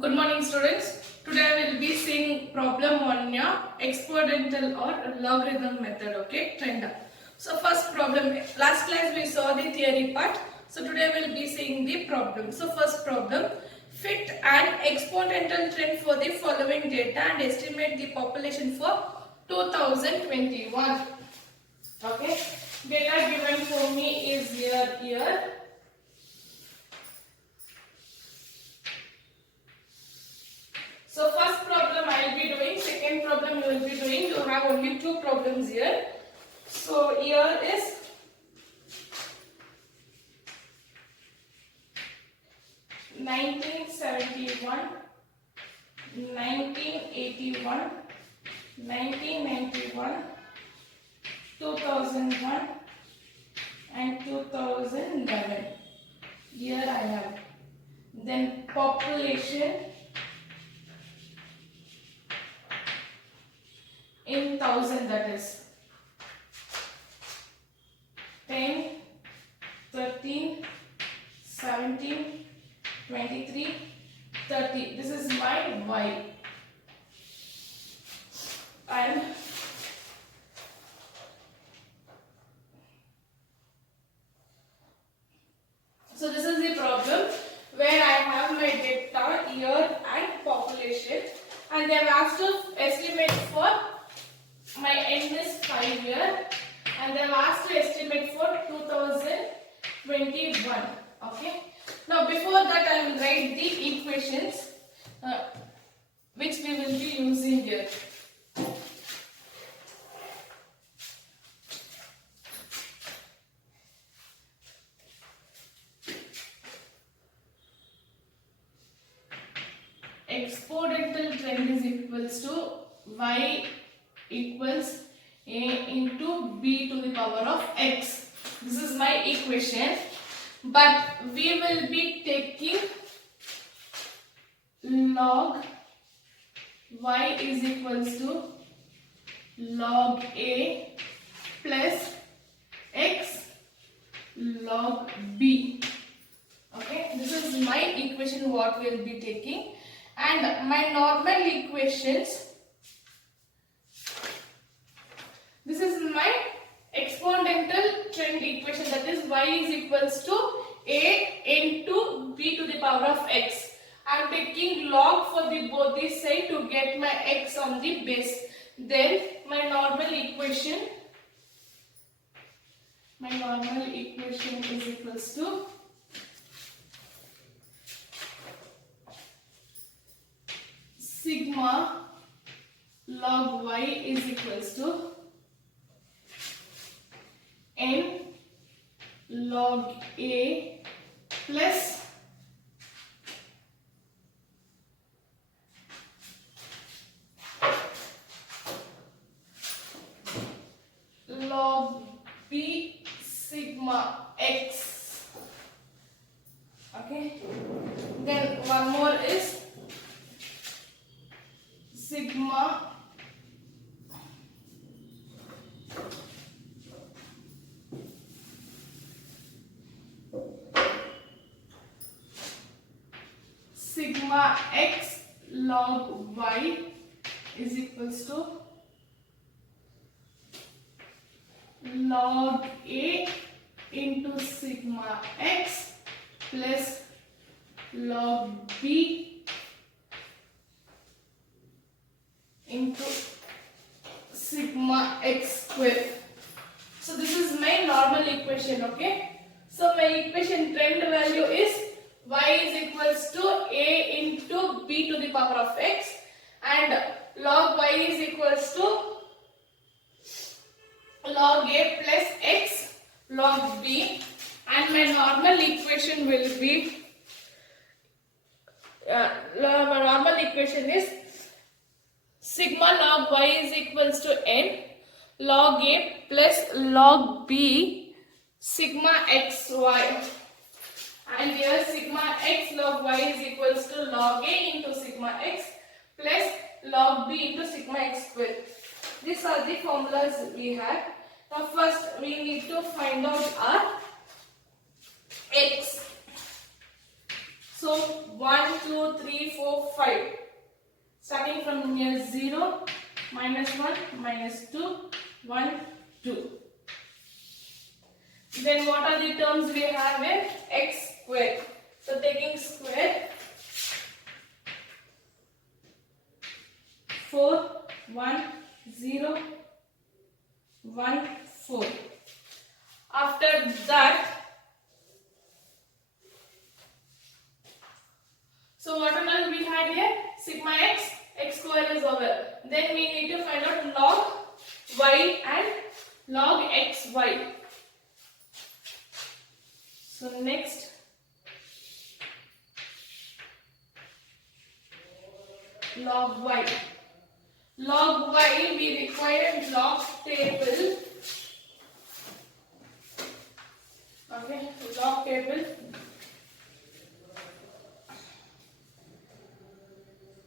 Good morning, students. Today I will be seeing problem on your exponential or logarithm method. Okay, trend. So first problem. Last class we saw the theory part. So today we will be seeing the problem. So first problem. Fit an exponential trend for the following data and estimate the population for 2021. Okay. Data given for me is here. So first problem I will be doing, second problem you will be doing. You have only two problems here. So here is (1971), (1981), (1991), 2001 and 2011. Here I have. Then population in thousand, that is 10, 13, 17, 23, 30. This is my y. And so this is the problem where I have my data, year and population, and they have asked to estimate for my n is 5 year, and they have asked to estimate for 2021. Okay. Now before that I will write the equations which we will be using here. Exponential trend is equals to y equals a into b to the power of x. This is my equation, but we will be taking log y is equals to log a plus x log b. Okay, this is my equation what we will be taking, and my normal equations. This is my exponential trend equation, that is y is equals to a into b to the power of x. I am taking log for the both this side to get my x on the base. Then my normal equation is equals to sigma log y is equals to n log a plus log b sigma x. Okay. Then one more is sigma x log y is equals to log a into sigma x plus log b into sigma x square. So this is my normal equation. Okay. So my equation trend value is y is equals to a into b to the power of x, and log y is equals to log a plus x log b, and my normal equation will be my normal equation is sigma log y is equals to n log a plus log b sigma xy, and here sigma x log y is equals to log a into sigma x plus log b into sigma x square. These are the formulas we have. Now first we need to find out our x. So 1, 2, 3, 4, 5. Starting from here 0, minus 1, minus 2, 1, 2. Then what are the terms we have in x square? So taking square 4, 1, 0, 1, 4. After that, so what else we had here? Sigma x, x square is over. Then we need to find out log y and log xy. So next, log y. Log y, we require log table. Okay, log table.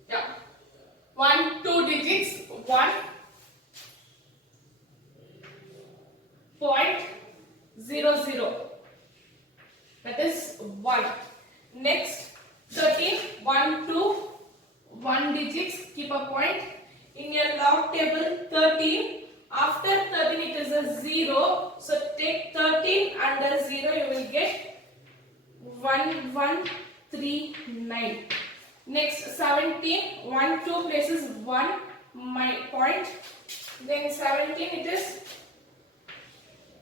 Yeah, 1, 2 digits, 1.00. That is 1. Next, 13, 1, 2, 1 digits, keep a point. In your log table, 13, after 13 it is a 0. So take 13 under 0, you will get 1139. Next, 17, 1, 2 places 1 point. Then 17 it is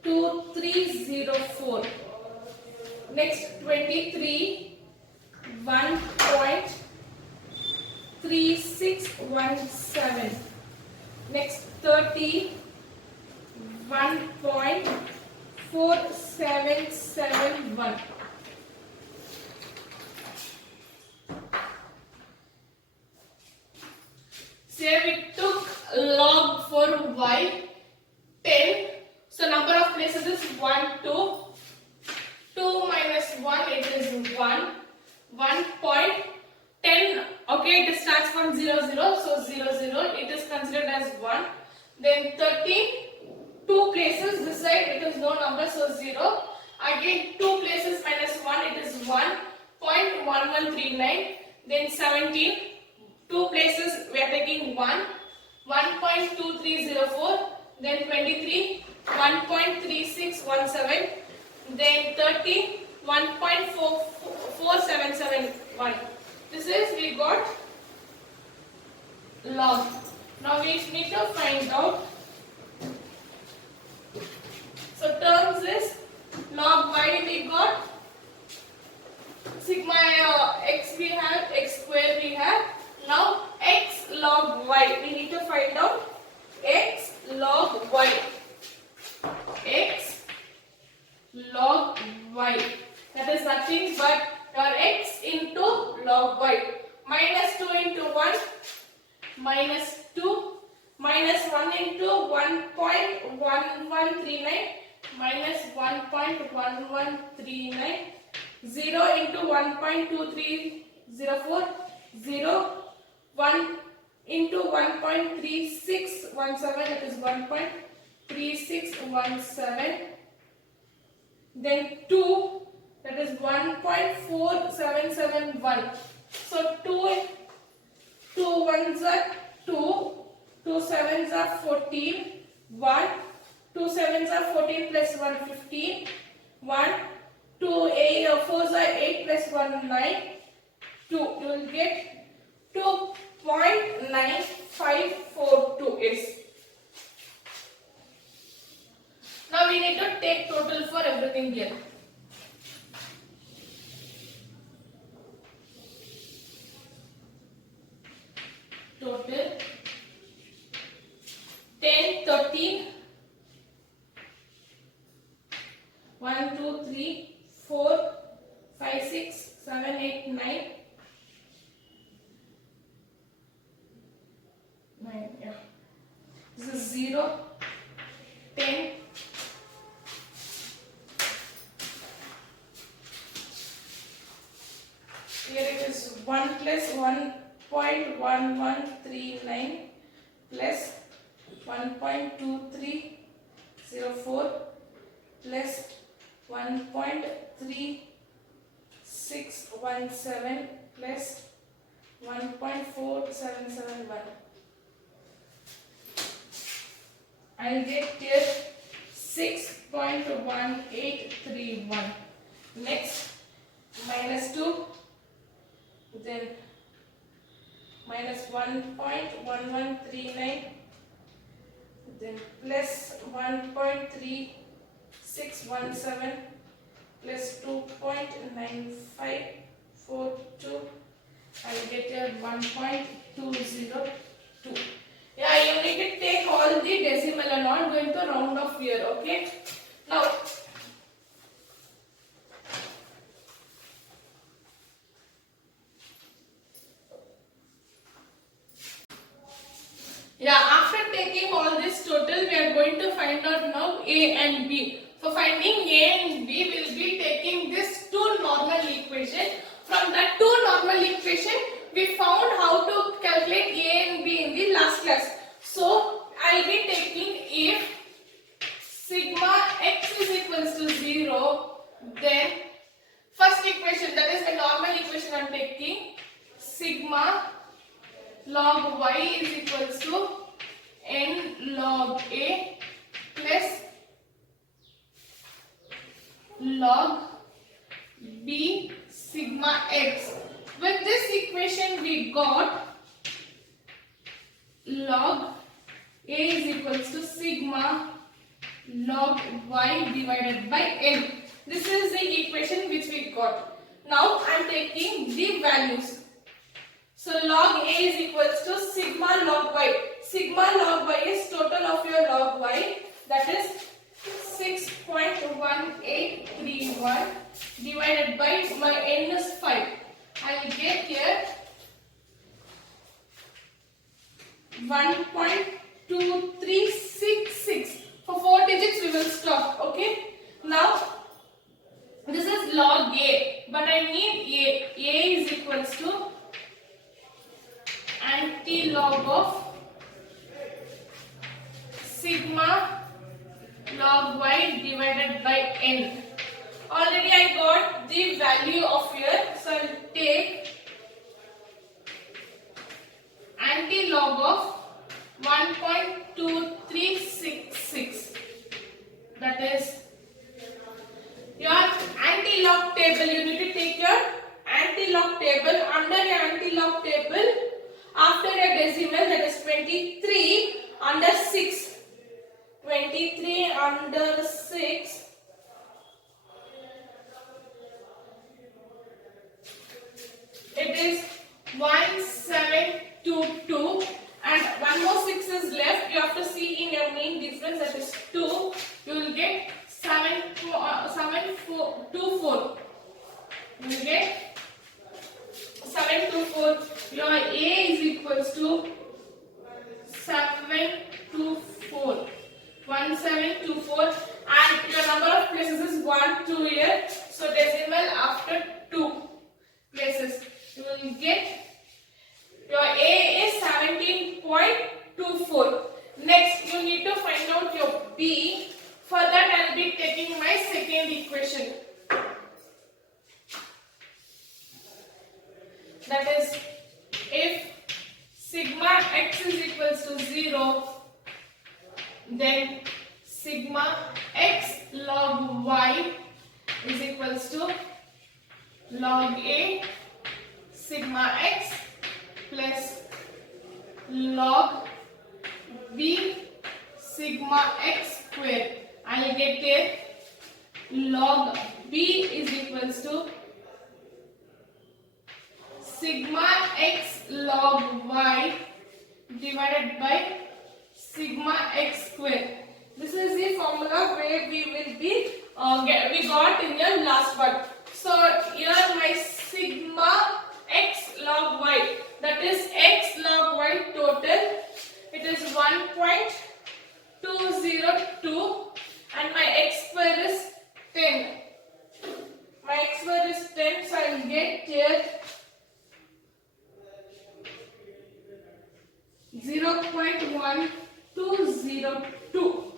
2304. Next, 23, 1.3617. Next, 30, 1.4771. Say we took log for y 10. So number of places is 1, 2. 2 minus 1, it is 1. 1.10. Okay, it starts from 0, 0. So 0, 0. It is considered as 1. Then 13. 2 places. This side it is no number. So 0. Again 2 places minus 1. It is 1.1139. Then 17. 2 places we are taking 1. 1.2304. Then 23. 1.3617. Then 30, 1.4771. This is we got log. Now we need to find out. So terms is log y we got, sigma x we have, x square we have. Now x log y. We need to find out x log y. X log y, that is nothing but your x into log y. Minus 2 into 1, minus 2, minus 1 into 1.1139, minus 1.1139, 0 into 1.2304, 0, 1 into 1.3617, that is 1.3617. Then 2, that is 1.4771. So 2 ones are 2, 2 sevens are 14, 1, 2 sevens are 14 plus 1 15, 1, 2 4s are 8 plus 1 9, 2. You will get 2.9542 is. Now we need to take total for everything here. Total 10, 13, 1, 2, 3, 4, 5, 6, 7, 8, 9. 9, yeah. This is 0, 10. Here it is 1 plus 1.1139 plus 1.2304 plus 1.3617 617 plus 1.4771. I'll get here 6.1831. Next, minus 2, then minus 1.1139, then plus 1.3617 plus 2.9542. I'll get here 1.202. Yeah, you need to take all the decimal and not going to round off here, okay? Now, yeah, after taking all this total, we are going to find out now A and B. For finding A and B, we will be taking this two normal equation. From that two normal equation, we found how to calculate A and B in the last class. So, I will be taking if sigma x is equals to 0, then first equation, that is the normal equation I am taking, sigma log y is equals to n log a plus log b sigma x. With this equation we got log a is equals to sigma log y divided by n. This is the equation which we got. Now I am taking the values. So log a is equals to sigma log y. Sigma log y is total of your log y, that is 6.1831 divided by my n is 5. I will get here 1.2366. For 4 digits we will stop, okay? Now this is log a, but I need a. A is equals to anti-log of sigma log y divided by n. Already I got the value of here, so I will take anti-log of 1.2366. That is your anti-log table. You need to take your anti-log table. Under your anti-log table, after a decimal, that is 23 under 6. 23 under 6. It is 1722, and one more 6 is left. You have to see in your main difference, that is 2. You will get 724. You will get 724. Your A is equals to 724. 1724, and your number of places is 1, 2 here. So decimal after 2 places. You will get your A is 17.24. Next, you need to find out your B. For that, I will be taking my second equation. That is, if sigma x is equals to 0, then sigma x log y is equals to log a sigma x plus log b sigma x square. I will get here log b is equals to sigma x log y divided by sigma x square. This is the formula where we will be we got in the last one. So here my sigma x log y, that is x log y total, it is 1.202, and my x square is 10. My x square is 10, so I will get here 0.1202.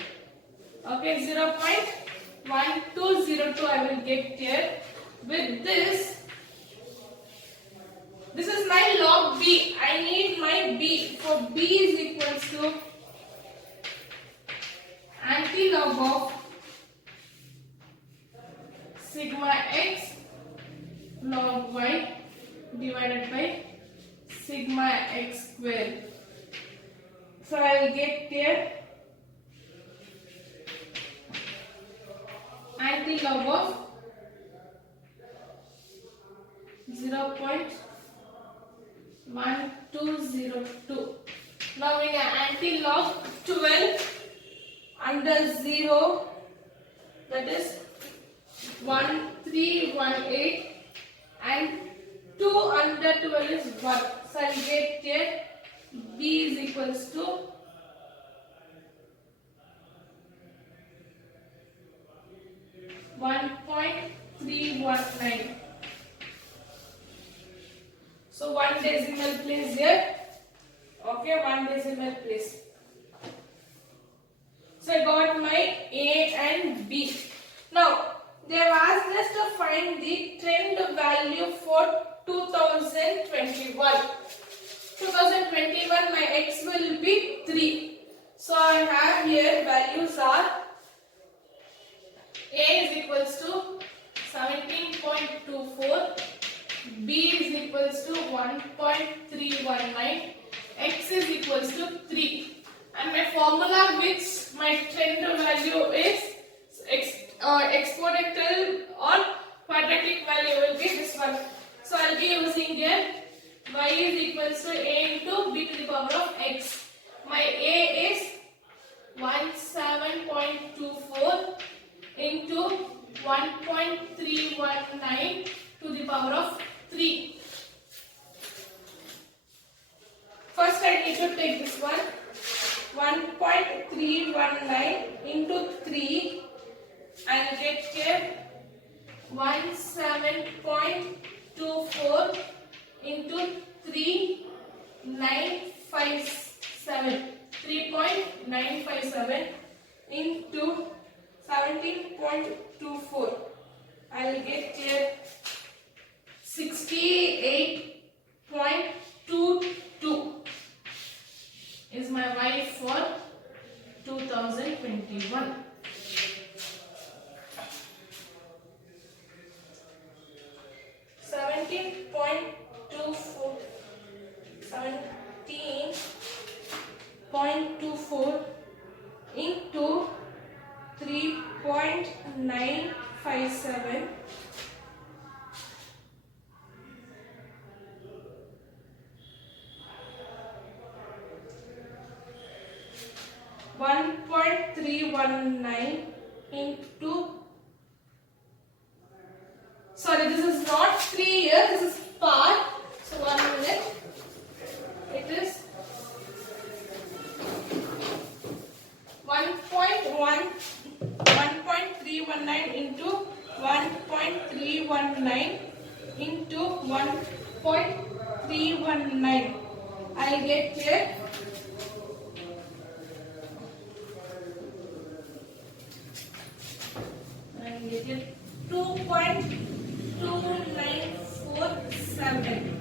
Okay, 0.1202 I will get here. With this, This is my log b. I need my b. For b is equals to anti-log of sigma x log y divided by sigma x square. So I will get here anti-log of 0.1202. Now in anti-log 12 under 0, that is 1318, and 2 under 12 is 1. So I will get here b is equals to 1.319. So 1 decimal place here. Okay, 1 decimal place. So I got my A and B. Now they have asked us to find the trend value for 2021. 2021 my x will be 3. So I have here values are A is equals to 17.24, B is equals to 1.319, x is equals to 3. And my formula which my trend value is exponential or quadratic value will be this one. So I will be using here y is equals to a into b to the power of x. My a is 17.24 into 1.319 to the power of 3. First I need to take this one. 1.319 into 3, I will get here 17.24 into 3.957 into 17.24. I will get here 68.22 is my y for 2021. Seventeen point two four into 3.957 1.319 into, sorry, this is not 3 here, this is part. So 1 minute. It is 1.319 into 1.319 into 1.319. I'll get here 2.2947.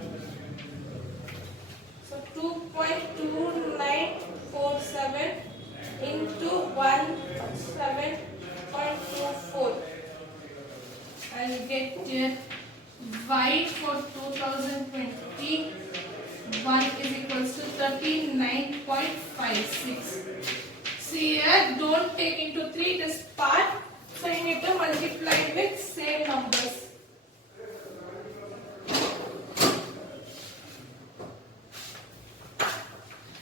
So 2.2947 into 17.24. I'll get here y for 2021 is equals to 39.56. See here, don't take into 3 this part. So you need to multiply with same numbers.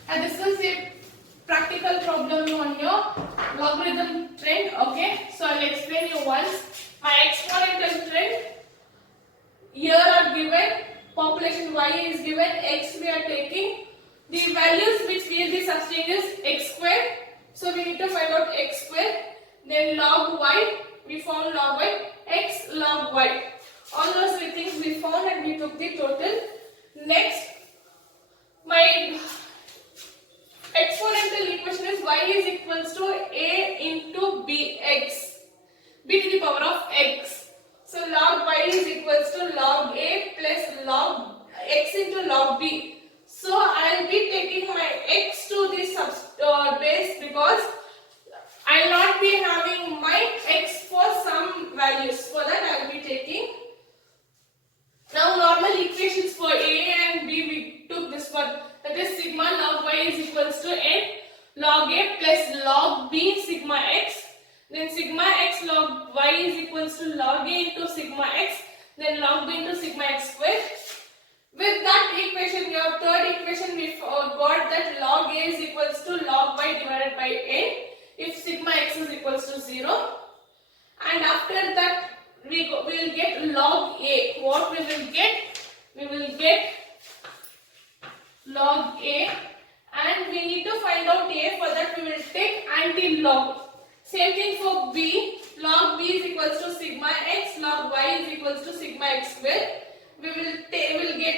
And this is a practical problem on your logarithm trend. Okay, so I will explain you once. My exponential trend here are given, population y is given, x we are taking. The values which we will be substituting is x square. So we need to find out x square. Then log y, we found log y, x log y. All those three things we found and we took the total. Next, my exponential equation is y is equals to a into bx, b to the power of x. So log y is equals to log a plus log x into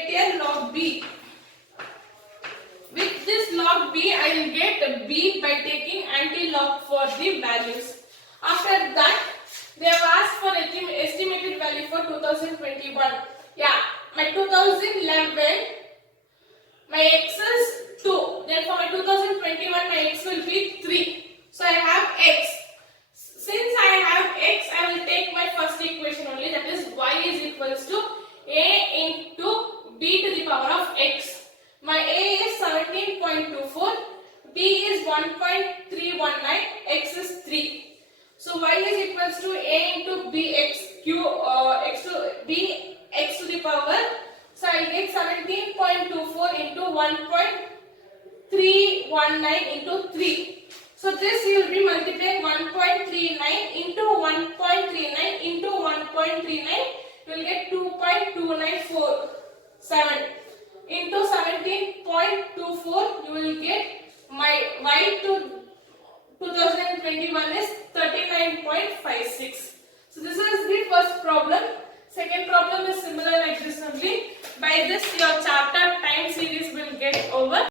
get here log b. With this log b, I will get b by taking anti-log for the values. After that, they have asked for estimated value for 2021. Yeah, my 2011, my x is 2. Then for my 2021, my x will be 3. So I have x. Since I have x, I will take my first equation only, that is y is equals to a into b to the power of x. My a is 17.24, b is 1.319, x is 3. So y is equals to a into b x to the power. So I get 17.24 into 1.319 into 3. So this you will be multiplying 1.39 into 1.39 into 1.39. You will get 2.2947 into 17.24. You will get my y to 2021 is 39.56. So this is the first problem. Second problem is similar like this only. By this your chapter time series will get over.